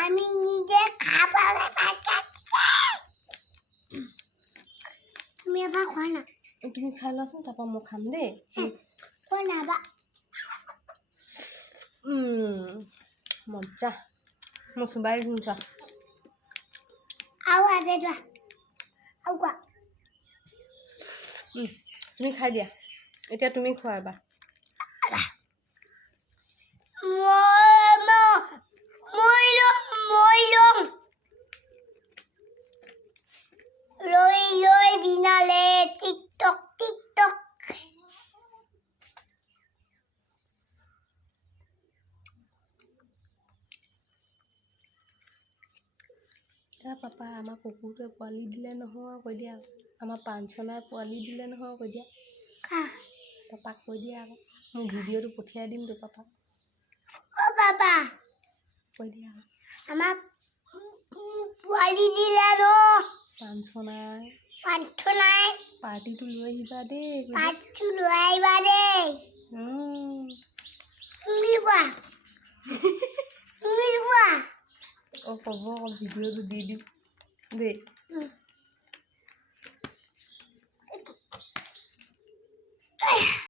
আমি নিজে খাবাৰে পাকাচ্ছি তুমি এবাৰ খোৱা না তুমি খাই লোৱাচোন তাৰপৰা মই খাম দেই খোৱা না বা মজা মই চুবাই দিম চোৱা আৰু আছে যোৱা আৰু কোৱা তুমি খাই দিয়া এতিয়া তুমি খোৱা এবাৰ লৈ বিনালে টিকটক পাপা আমাৰ কুকুৰটোৱে পোৱালি দিলে নহয় কৈ দিয়া আমাৰ পাঞ্চনাই পোৱালি দিলে নহয় কৈ দিয়া পাপাক কৈ দিয়া আকৌ মোৰ ভিডিঅ'টো পঠিয়াই দিম তো পাপাক বাবা কৈ দিয়া আমাক পোৱালি দিলে ন পাঞ্চনাই পাৰ্টিটো লৈ আহিবা দেই ক'ব ভিডিঅ'টো দি দিম দেই